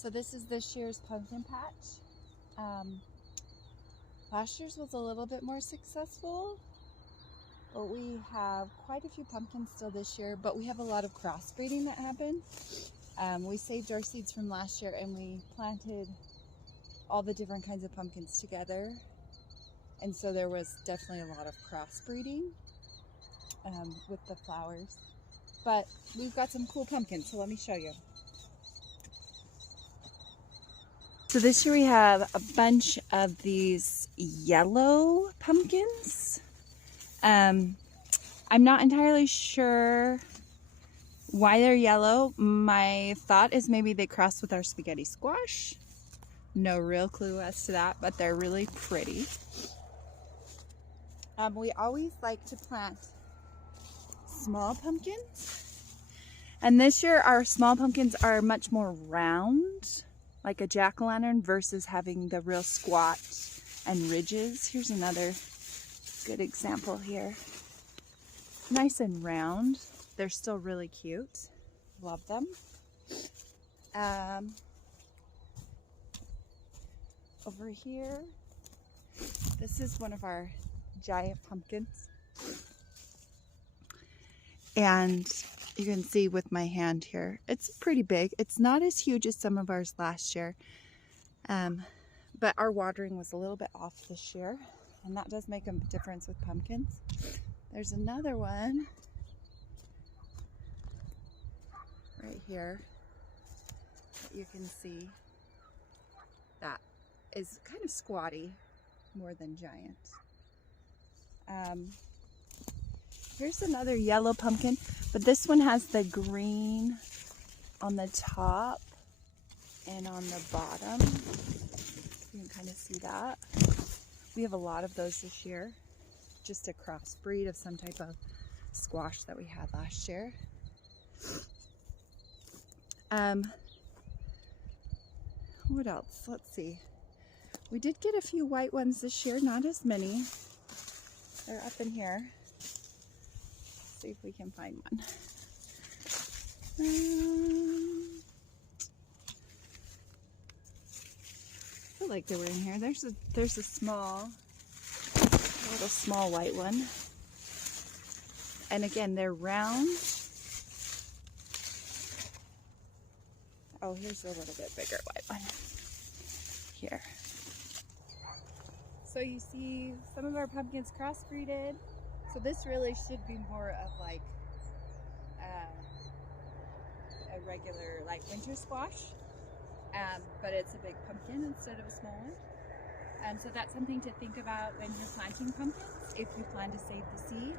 So this is this year's pumpkin patch. Last year's was a little bit more successful, but we have quite a few pumpkins still this year, but we have a lot of crossbreeding that happened. We saved our seeds from last year and we planted all the different kinds of pumpkins together. And so there was definitely a lot of crossbreeding with the flowers. But we've got some cool pumpkins, so let me show you. So this year we have a bunch of these yellow pumpkins. I'm not entirely sure why they're yellow. My thought is maybe they crossed with our spaghetti squash. No real clue as to that, but they're really pretty. We always like to plant small pumpkins. And this year our small pumpkins are much more round, like a jack-o'-lantern, versus having the real squat and ridges. Here's another good example here. Nice and round. They're still really cute. Love them. Over here, this is one of our giant pumpkins. And you can see with my hand here, it's pretty big. It's not as huge as some of ours last year, but our watering was a little bit off this year, and that does make a difference with pumpkins. There's another one right here that you can see that is kind of squatty more than giant. Here's another yellow pumpkin, but this one has the green on the top and on the bottom. You can kind of see that. We have a lot of those this year. Just a crossbreed of some type of squash that we had last year. What else? Let's see. We did get a few white ones this year, not as many. They're up in here. See if we can find one. I feel like they were in here. There's a little small white one. And again, they're round. Oh, here's a little bit bigger white one. Here. So you see some of our pumpkins crossbreeded. So this really should be more of like a regular like winter squash, but it's a big pumpkin instead of a small one. And so that's something to think about when you're planting pumpkins. If you plan to save the seed,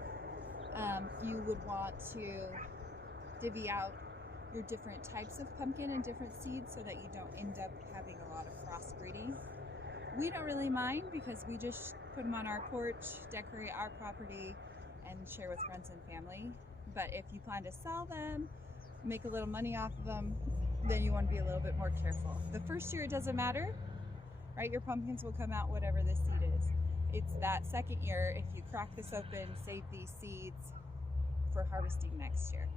you would want to divvy out your different types of pumpkin and different seeds so that you don't end up having a lot of crossbreeding. We don't really mind because we just put them on our porch, decorate our property, and share with friends and family. But if you plan to sell them, make a little money off of them, then you want to be a little bit more careful. The first year it doesn't matter, right? Your pumpkins will come out whatever the seed is. It's that second year, if you crack this open, save these seeds for harvesting next year.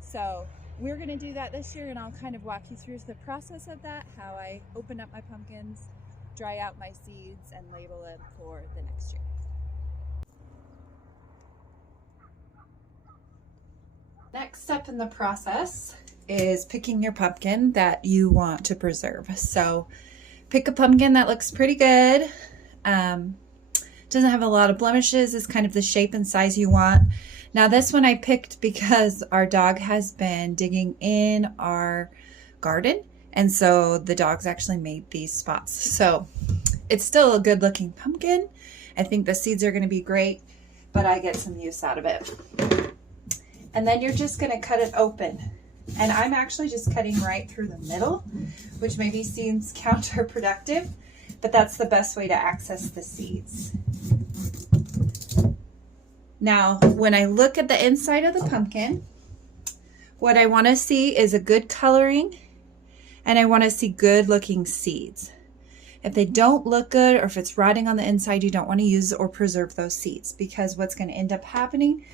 So we're going to do that this year, and I'll kind of walk you through the process of that, how I open up my pumpkins, dry out my seeds, and label them for the next year. Next step in the process is picking your pumpkin that you want to preserve. So pick a pumpkin that looks pretty good. Doesn't have a lot of blemishes, is kind of the shape and size you want. Now this one I picked because our dog has been digging in our garden, and so the dogs actually made these spots. So it's still a good looking pumpkin. I think the seeds are going to be great, but I get some use out of it. And then you're just going to cut it open. And I'm actually just cutting right through the middle, which maybe seems counterproductive, but that's the best way to access the seeds. Now, when I look at the inside of the pumpkin, what I want to see is a good coloring, and I want to see good looking seeds. If they don't look good, or if it's rotting on the inside, you don't want to use or preserve those seeds, because what's going to end up happening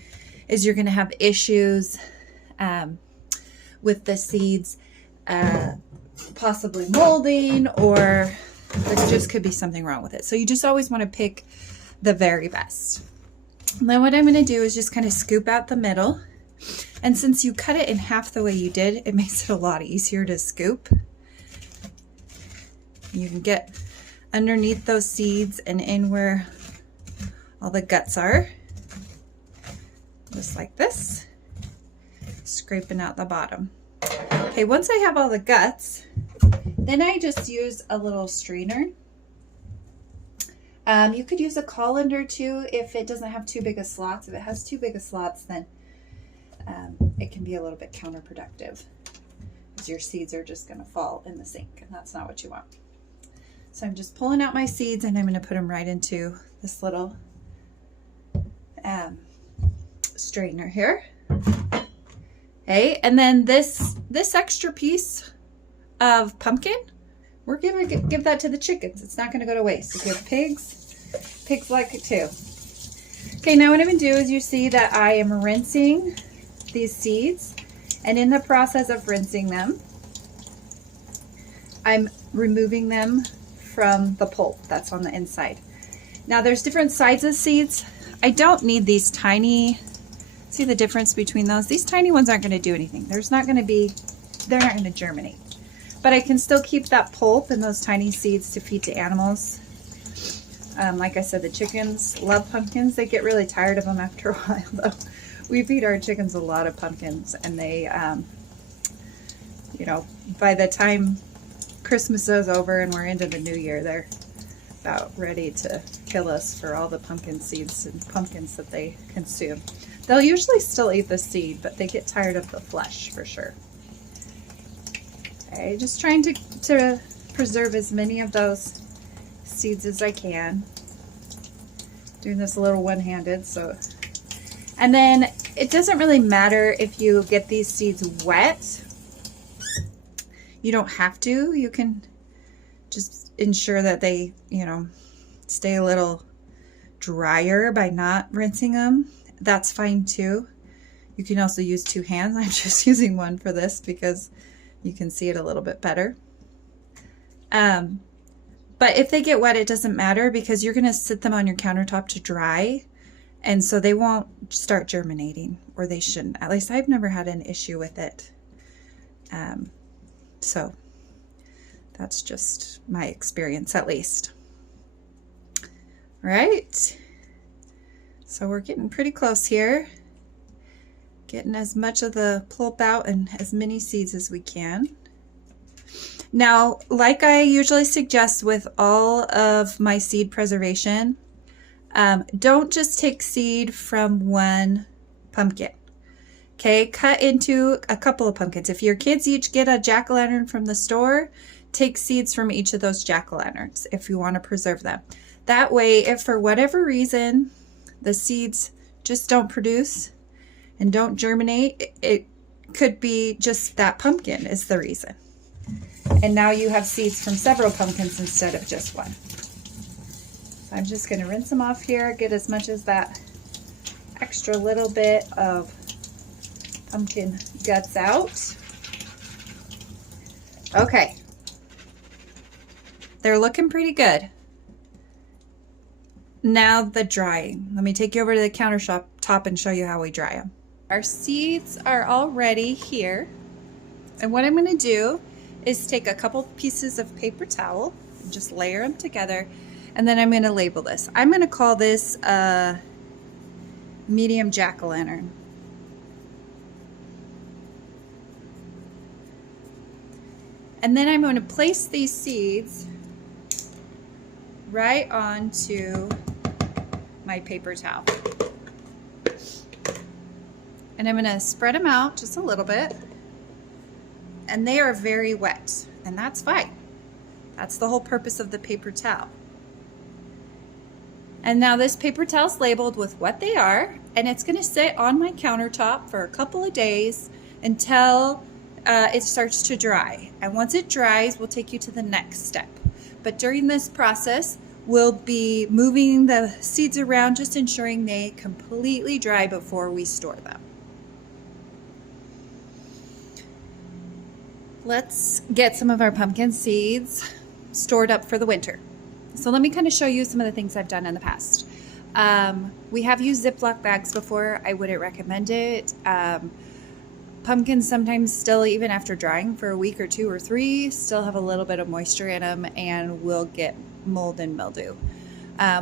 is you're going to have issues with the seeds possibly molding, or there just could be something wrong with it. So you just always want to pick the very best. And then what I'm going to do is just kind of scoop out the middle. And since you cut it in half the way you did, it makes it a lot easier to scoop. You can get underneath those seeds and in where all the guts are, just like this, scraping out the bottom. Okay, once I have all the guts, then I just use a little strainer. You could use a colander too if it doesn't have too big of slots. If it has too big of slots, then it can be a little bit counterproductive because your seeds are just going to fall in the sink, and that's not what you want. So I'm just pulling out my seeds and I'm going to put them right into this little strainer here. Okay, and then this extra piece of pumpkin, we're going to give that to the chickens. It's not going to go to waste. If you have pigs, pigs like it too. Okay, now what I'm going to do is you see that I am rinsing these seeds, and in the process of rinsing them, I'm removing them from the pulp that's on the inside. Now there's different sizes of seeds. I don't need these tiny, see the difference between those? These tiny ones aren't going to do anything. They're not going to germinate. But I can still keep that pulp and those tiny seeds to feed to animals. Like I said, the chickens love pumpkins. They get really tired of them after a while though. We feed our chickens a lot of pumpkins, and they, you know, by the time Christmas is over and we're into the new year, they're about ready to kill us for all the pumpkin seeds and pumpkins that they consume. They'll usually still eat the seed, but they get tired of the flesh for sure. Okay, just trying to preserve as many of those seeds as I can. Doing this a little one-handed, so. And then it doesn't really matter if you get these seeds wet. You don't have to. You can just ensure that they, you know, stay a little drier by not rinsing them. That's fine too. You can also use two hands. I'm just using one for this because you can see it a little bit better. But if they get wet, it doesn't matter because you're going to sit them on your countertop to dry. And so they won't start germinating, or they shouldn't. At least I've never had an issue with it. So that's just my experience, at least. All right. So we're getting pretty close here. Getting as much of the pulp out and as many seeds as we can. Now, like I usually suggest with all of my seed preservation, don't just take seed from one pumpkin. Okay, cut into a couple of pumpkins. If your kids each get a jack-o'-lantern from the store, take seeds from each of those jack-o'-lanterns if you want to preserve them. That way, if for whatever reason the seeds just don't produce and don't germinate, it could be just that pumpkin is the reason. And now you have seeds from several pumpkins instead of just one. So I'm just going to rinse them off here, get as much as that extra little bit of pumpkin guts out. Okay. They're looking pretty good. Now the drying. Let me take you over to the countertop and show you how we dry them. Our seeds are already here. And what I'm going to do is take a couple pieces of paper towel and just layer them together. And then I'm going to label this. I'm going to call this a medium jack-o'-lantern. And then I'm going to place these seeds right onto my paper towel. And I'm going to spread them out just a little bit. And they are very wet, and that's fine. That's the whole purpose of the paper towel. And now this paper towel is labeled with what they are, and it's going to sit on my countertop for a couple of days until it starts to dry. And once it dries, we'll take you to the next step. But during this process, we'll be moving the seeds around, just ensuring they completely dry before we store them. Let's get some of our pumpkin seeds stored up for the winter. So let me kind of show you some of the things I've done in the past. We have used Ziploc bags before. I wouldn't recommend it. Pumpkins sometimes still, even after drying for a week or 2 or 3, still have a little bit of moisture in them and will get mold and mildew,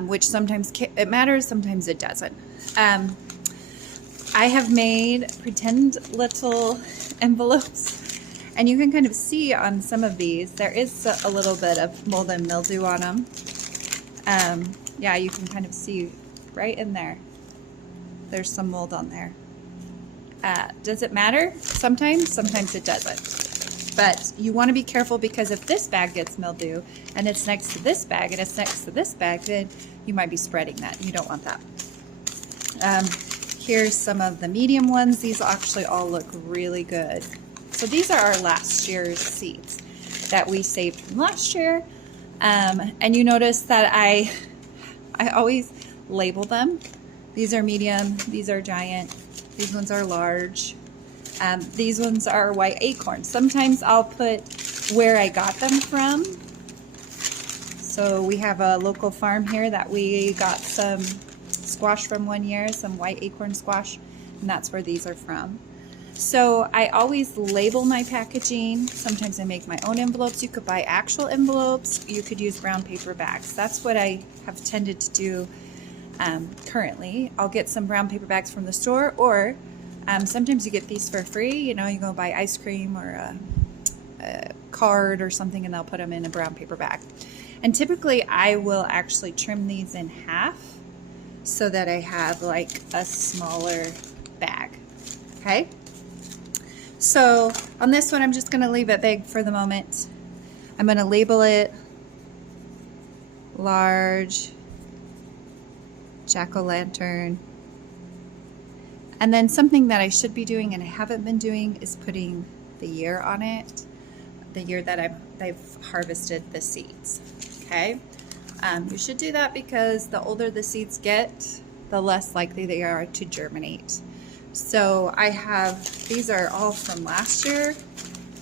which sometimes it matters, sometimes it doesn't. I have made pretend little envelopes, and you can kind of see on some of these there is a little bit of mold and mildew on them. Yeah, you can kind of see right in there. There's some mold on there. Does it matter? Sometimes it doesn't. But you want to be careful, because if this bag gets mildew and it's next to this bag and it's next to this bag, then you might be spreading that. You don't want that. Here's some of the medium ones. These actually all look really good. So these are our last year's seeds that we saved from last year. And you notice that I always label them. These are medium, these are giant, these ones are large. These ones are white acorns. Sometimes I'll put where I got them from. So we have a local farm here that we got some squash from one year, some white acorn squash, and that's where these are from. So I always label my packaging. Sometimes I make my own envelopes. You could buy actual envelopes. You could use brown paper bags. That's what I have tended to do currently. I'll get some brown paper bags from the store, or sometimes you get these for free. You know, you go buy ice cream or a card or something, and they'll put them in a brown paper bag. And typically I will actually trim these in half so that I have like a smaller bag. Okay? So on this one, I'm just going to leave it big for the moment. I'm going to label it large jack-o'-lantern. And then something that I should be doing and I haven't been doing is putting the year on it, the year that I've harvested the seeds. Okay? You should do that, because the older the seeds get, the less likely they are to germinate. So I have, these are all from last year,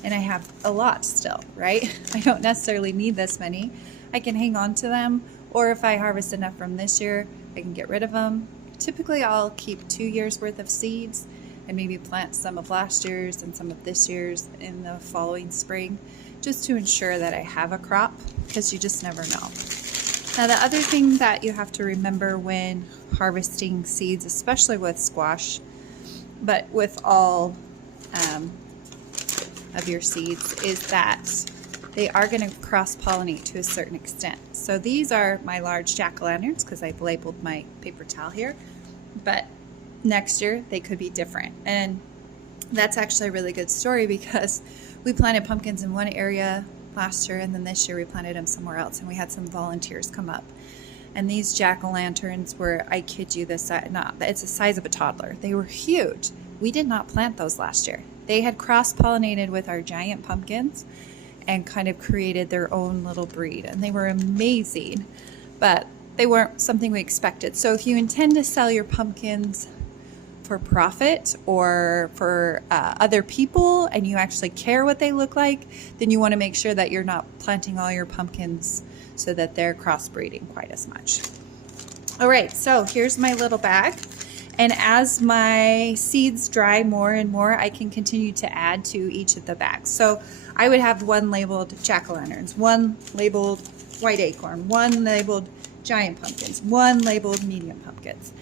and I have a lot still, right? I don't necessarily need this many. I can hang on to them, or if I harvest enough from this year, I can get rid of them. Typically I'll keep 2 years worth of seeds and maybe plant some of last year's and some of this year's in the following spring, just to ensure that I have a crop, because you just never know. Now, the other thing that you have to remember when harvesting seeds, especially with squash, but with all of your seeds, is that they are going to cross-pollinate to a certain extent. So these are my large jack-o'-lanterns, because I've labeled my paper towel here, but next year they could be different. And that's actually a really good story, because we planted pumpkins in one area last year, and then this year we planted them somewhere else, and we had some volunteers come up. And these jack-o'-lanterns were, I kid you, it's the size of a toddler. They were huge. We did not plant those last year. They had cross-pollinated with our giant pumpkins and kind of created their own little breed, and they were amazing, but they weren't something we expected. So if you intend to sell your pumpkins for profit or for other people, and you actually care what they look like, then you want to make sure that you're not planting all your pumpkins so that they're crossbreeding quite as much. All right, so here's my little bag. And as my seeds dry more and more, I can continue to add to each of the bags. So I would have one labeled jack-o'-lanterns, one labeled white acorn, one labeled giant pumpkins, one labeled medium pumpkins.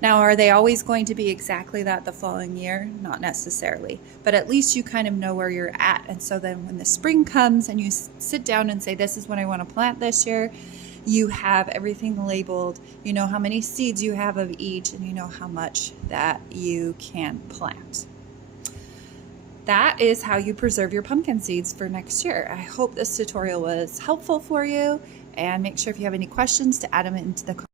Now, are they always going to be exactly that the following year? Not necessarily, but at least you kind of know where you're at. And so then when the spring comes and you sit down and say, this is what I want to plant this year, you have everything labeled, you know how many seeds you have of each, and you know how much that you can plant. That is how you preserve your pumpkin seeds for next year. I hope this tutorial was helpful for you, and make sure if you have any questions to add them into the comments.